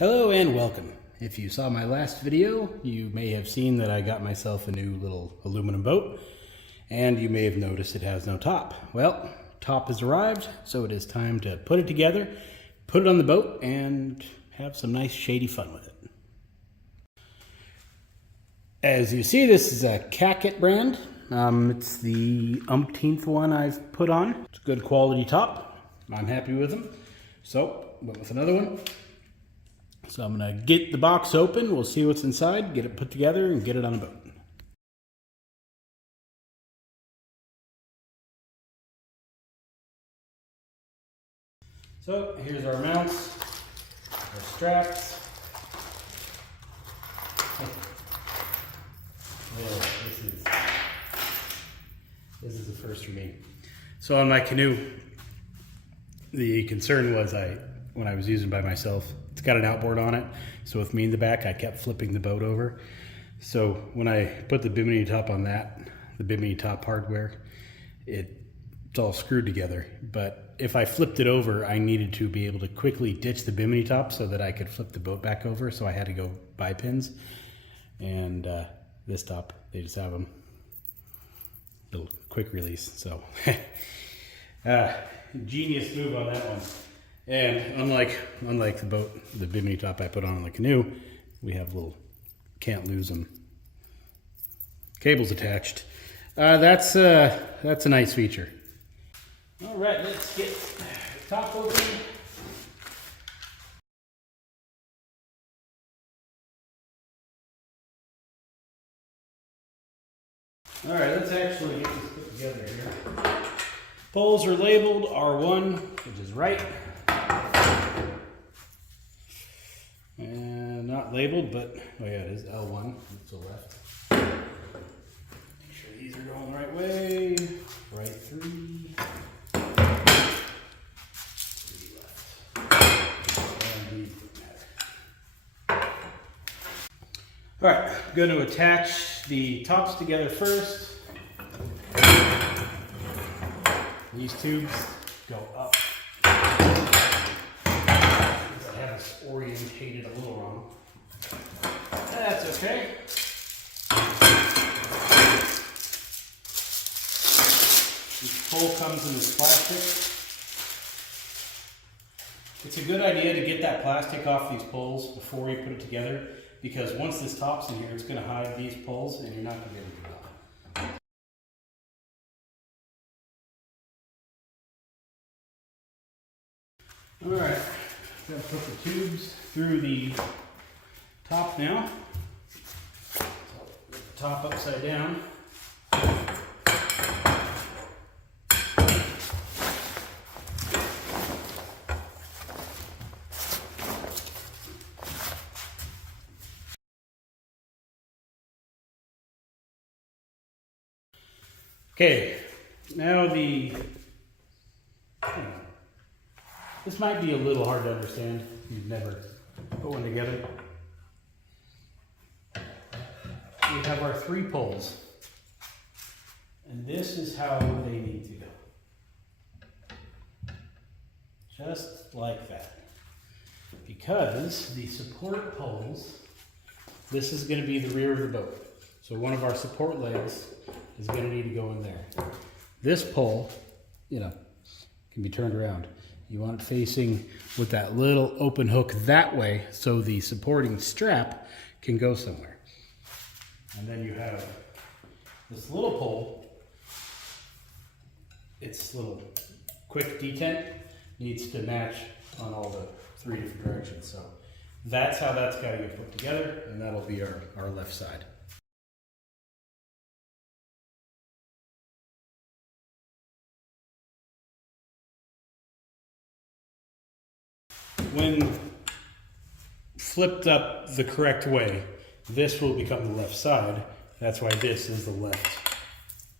Hello and welcome. If you saw my last video, you may have seen that I got myself a new little aluminum boat, and you may have noticed it has no top. Well, top has arrived, so it is time to put it together, put it on the boat, and have some nice shady fun with it. As you see, this is a KAKIT brand. It's the umpteenth one I've put on. It's a good quality top. I'm happy with them. So, went with another one. So I'm going to get the box open, we'll see what's inside, get it put together, and get it on a boat. So here's our mounts, our straps. Oh, this is the first for me. So on my canoe, the concern was when I was using it by myself, it's got an outboard on it, so with me in the back, I kept flipping the boat over. So when I put the Bimini top on that, the Bimini top hardware, it's all screwed together. But if I flipped it over, I needed to be able to quickly ditch the Bimini top so that I could flip the boat back over, so I had to go buy pins. And this top, they just have them, little quick release, so genius move on that one. And unlike the boat, the Bimini top I put on the canoe, we have little, can't lose them, cables attached. That's a nice feature. All right, let's get the top open. All right, let's actually get this put together here. Poles are labeled R1, which is right. And not labeled, but, oh yeah, it is L1, to the left. Make sure these are going the right way. Right 3. 3 left. And these matter. All right, I'm going to attach the tops together first. These tubes go up. I have this orientated a little wrong. That's okay. This pole comes in this plastic. It's a good idea to get that plastic off these poles before you put it together, because once this top's in here, it's going to hide these poles and you're not going to be able to get it off. All right, gotta put the tubes through the top now. So get the top upside down. Okay, now this might be a little hard to understand if you've never put one together. We have our 3 poles, and this is how they need to go. Just like that. Because the support poles, this is going to be the rear of the boat. So one of our support legs is going to need to go in there. This pole, can be turned around. You want it facing with that little open hook that way so the supporting strap can go somewhere. And then you have this little pole. Its little quick detent needs to match on all the 3 different directions. So that's how that's got to get put together, and that'll be our left side. When flipped up the correct way, this will become the left side. That's why this is the left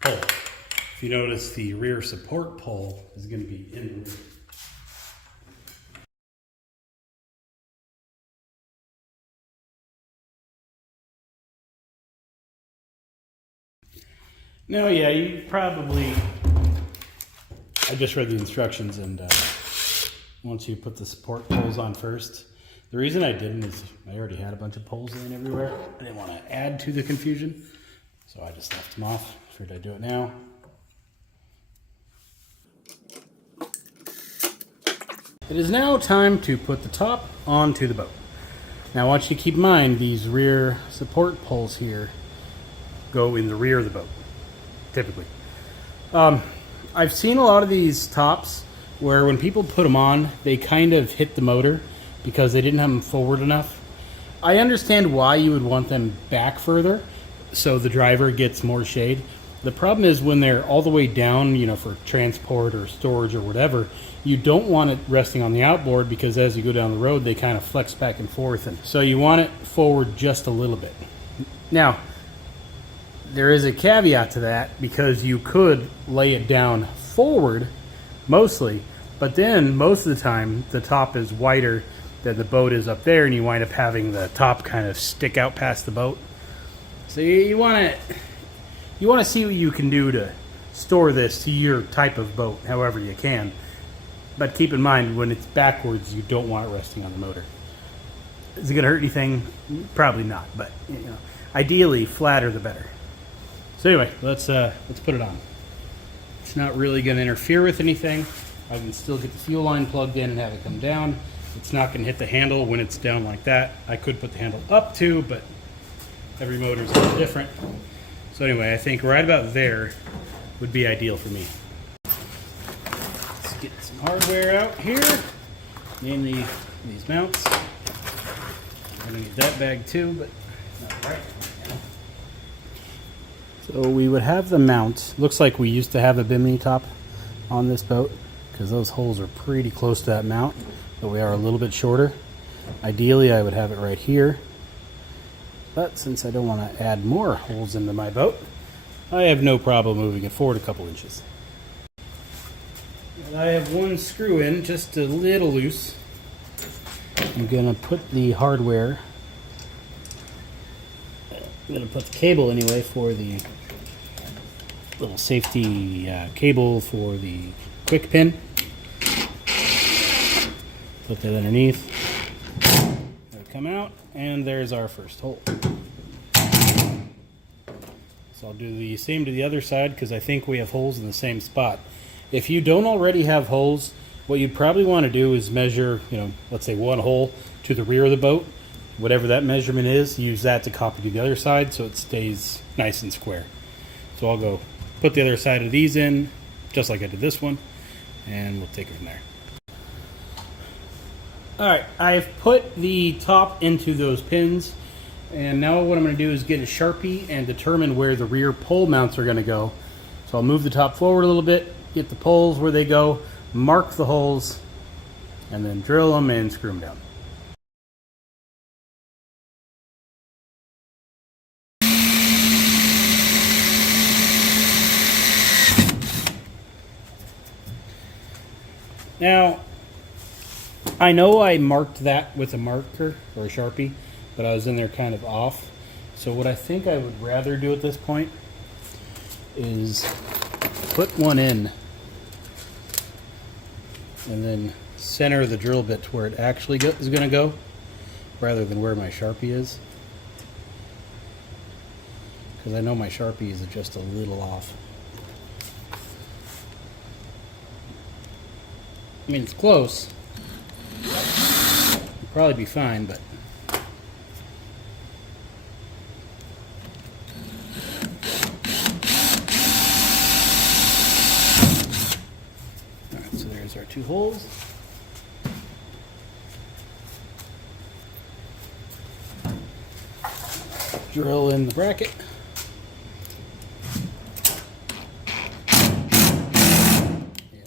pole. If you notice, the rear support pole is going to be in the rear. Now, yeah, you probably, I just read the instructions, and once you put the support poles on first, The reason I didn't is I already had a bunch of poles laying everywhere. I didn't want to add to the confusion, so I just left them off. Figured I'd do it now. It is now time to put the top onto the boat. Now I want you to keep in mind these rear support poles here go in the rear of the boat, typically. I've seen a lot of these tops where when people put them on, they kind of hit the motor because they didn't have them forward enough. I understand why you would want them back further so the driver gets more shade. The problem is when they're all the way down, you know, for transport or storage or whatever, you don't want it resting on the outboard because as you go down the road, they kind of flex back and forth. And so you want it forward just a little bit. Now, there is a caveat to that because you could lay it down forward mostly, but then most of the time the top is wider than the boat is up there and you wind up having the top kind of stick out past the boat. So you want to see what you can do to store this to your type of boat, however you can. But keep in mind, when it's backwards, you don't want it resting on the motor. Is it going to hurt anything? Probably not, but you know, ideally, flatter the better. So anyway, let's put it on. It's not really going to interfere with anything. I can still get the fuel line plugged in and have it come down. It's not going to hit the handle when it's down like that. I could put the handle up too, but every motor is a little different. So anyway, I think right about there would be ideal for me. Let's get some hardware out here, mainly these mounts. I'm going to need that bag too, but not right now. So we would have the mount. Looks like we used to have a Bimini top on this boat because those holes are pretty close to that mount, but we are a little bit shorter. Ideally, I would have it right here. But since I don't want to add more holes into my boat, I have no problem moving it forward a couple inches. And I have one screw in, just a little loose. I'm going to put the hardware, I'm going to put the cable anyway for the little safety cable for the quick pin. Put that underneath. It'll come out, and there's our first hole. So I'll do the same to the other side because I think we have holes in the same spot. If you don't already have holes, what you probably want to do is measure, you know, let's say one hole to the rear of the boat. Whatever that measurement is, use that to copy to the other side so it stays nice and square. So I'll go put the other side of these in, just like I did this one, and we'll take it from there. Alright, I've put the top into those pins, and now what I'm going to do is get a Sharpie and determine where the rear pole mounts are going to go. So I'll move the top forward a little bit, get the poles where they go, mark the holes, and then drill them and screw them down. Now, I know I marked that with a marker or a Sharpie, but I was in there kind of off. So what I think I would rather do at this point is put one in and then center the drill bit to where it actually is going to go rather than where my Sharpie is. Because I know my Sharpie is just a little off. I mean, it's close. It'll probably be fine, but alright, so there's our two holes. Drill in the bracket. Yeah,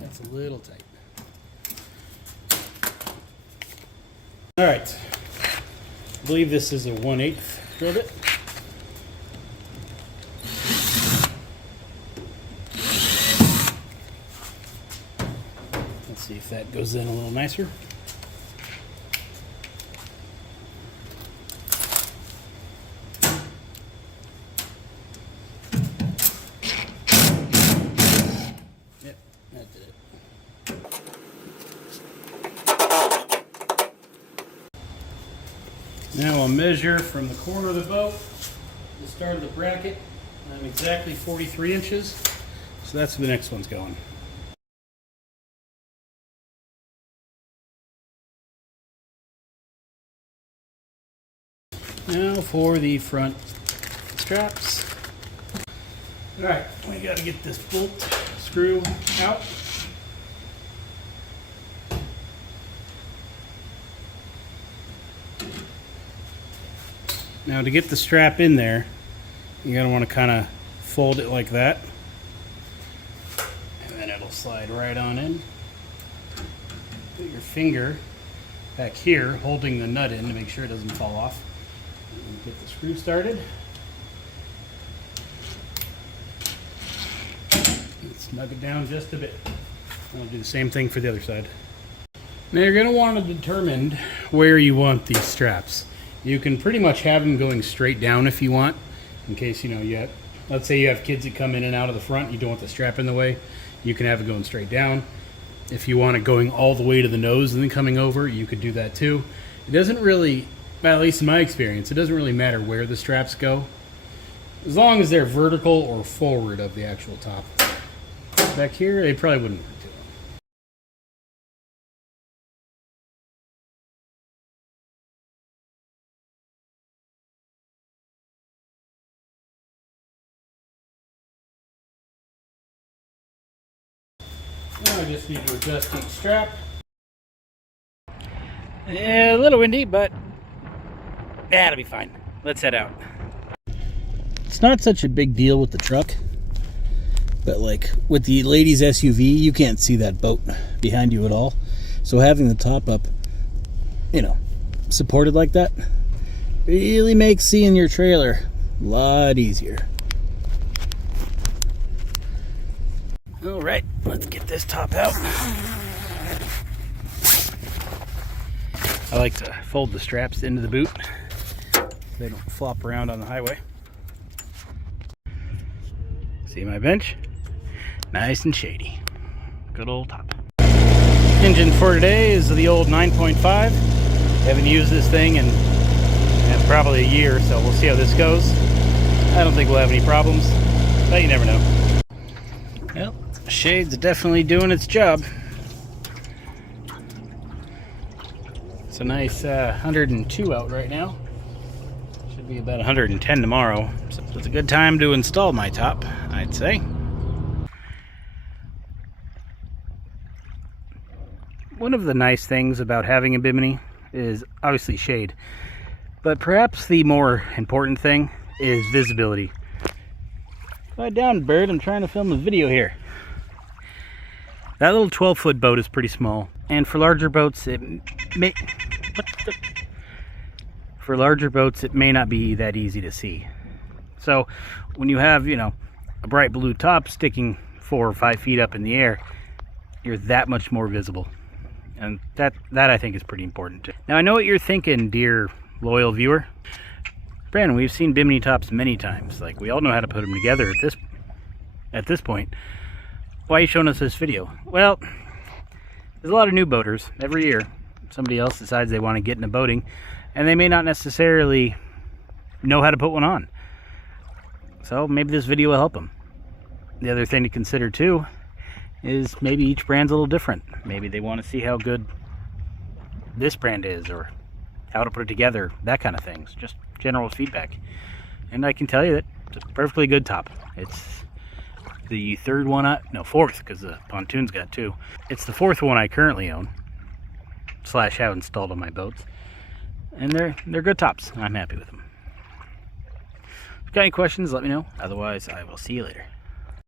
that's a little tight. All right, I believe this is a 1/8 drill bit. Let's see if that goes in a little nicer. Yep, that did it. Now I'll measure from the corner of the boat to the start of the bracket. I'm exactly 43 inches, so that's where the next one's going. Now for the front straps. All right, we got to get this bolt screw out. Now to get the strap in there, you're going to want to kind of fold it like that. And then it'll slide right on in. Put your finger back here, holding the nut in to make sure it doesn't fall off. And get the screw started. Snug it down just a bit. I'll do the same thing for the other side. Now you're going to want to determine where you want these straps. You can pretty much have them going straight down if you want, in case let's say you have kids that come in and out of the front, you don't want the strap in the way, you can have it going straight down. If you want it going all the way to the nose and then coming over, you could do that too. It doesn't really, well, at least in my experience, it doesn't really matter where the straps go, as long as they're vertical or forward of the actual top. Back here, they probably wouldn't work too well. Now I just need to adjust each strap. Yeah, a little windy, but that'll be fine. Let's head out. It's not such a big deal with the truck, but like with the ladies SUV, you can't see that boat behind you at all. So having the top up, supported like that, really makes seeing your trailer a lot easier. All right, let's get this top out. I like to fold the straps into the boot so they don't flop around on the highway. See my bench? Nice and shady. Good old top. Engine for today is the old 9.5. Haven't used this thing in probably a year, so we'll see how this goes. I don't think we'll have any problems, but you never know. Well, the shade's definitely doing its job. It's a nice 102 out right now. Should be about 110 tomorrow. So it's a good time to install my top, I'd say. One of the nice things about having a Bimini is obviously shade, but perhaps the more important thing is visibility. Quiet down, bird. I'm trying to film a video here. That little 12-foot boat is pretty small, and for larger boats it may not be that easy to see. So when you have, a bright blue top sticking 4 or 5 feet up in the air, you're that much more visible. And that I think is pretty important too. Now I know what you're thinking, dear loyal viewer. Brandon, we've seen Bimini tops many times. Like, we all know how to put them together at this point. Why are you showing us this video? Well, there's a lot of new boaters every year. Somebody else decides they want to get into boating, and they may not necessarily know how to put one on. So maybe this video will help them. The other thing to consider too is maybe each brand's a little different. Maybe they want to see how good this brand is, or how to put it together, that kind of things. Just general feedback. And I can tell you that it's a perfectly good top. It's the fourth, because the pontoon's got 2. It's the 4th one I currently own / have installed on my boats, and they're good tops. I'm happy with them. If you've got any questions, let me know. Otherwise, I will see you later.